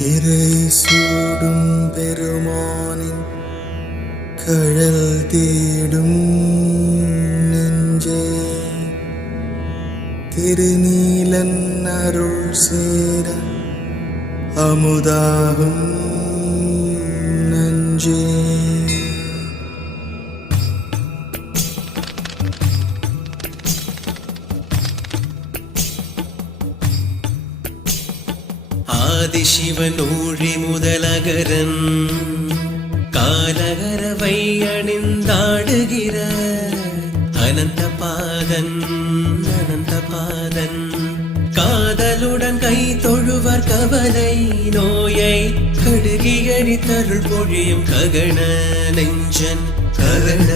இறை சூடும் பெருமானின் கழல் தேடும் நெஞ்சே. திருநீலன் அருள் சேர அமுதாகும் நஞ்சே. ஆதிசிவன் ஊழி முதலகரன். காலகரவை அணிந்தாடுகிற அனந்த பாதன் அனந்த பாதன். காதலுடன் கை தொழுவர் கவலை நோயை கடுகியடி தருள் பொழியும் ககன நெஞ்சன் ககன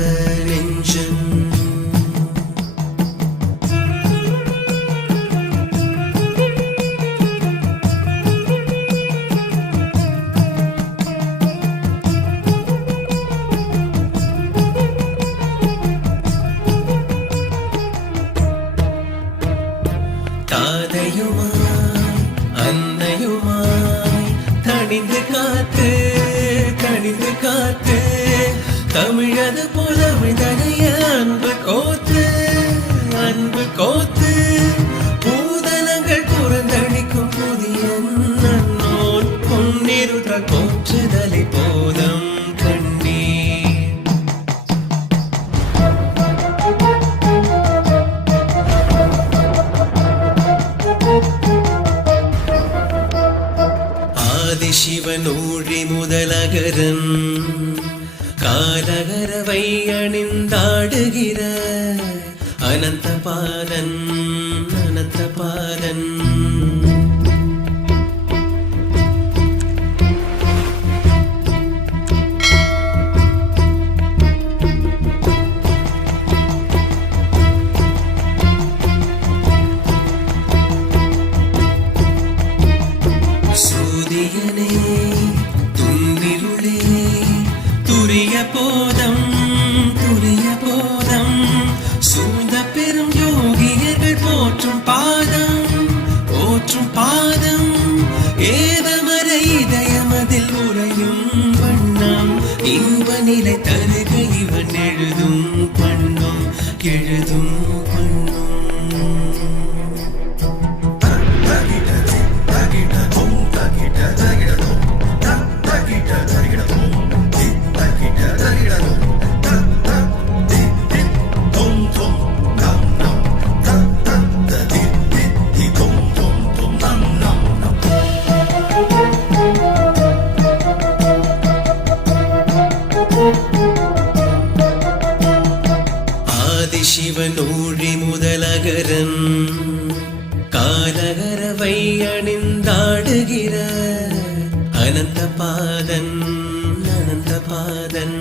தாதையுமாய் அன்னையுமாய் தனிந்து காத்து தனிந்து காத்து தமிழது புலமிதனைய ஆதிசிவன் ஊழி முதலகரன் காலகரவை அணிந்தாடுகிற அனந்த பாலன் எழுதும் பண்ணும் எழுதும் பண்ணும் முதலகரன் காலகரவை அணிந்தாடுகிற அனந்த பாதன் அனந்த பாதன்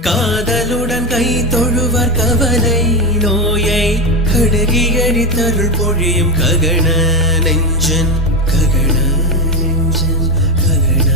காதலுடன் கை தொழுவர் கவலை நோயை கடுகியடி தருள் பொழியும் ககன நெஞ்சன் ககன நெஞ்சன் ககன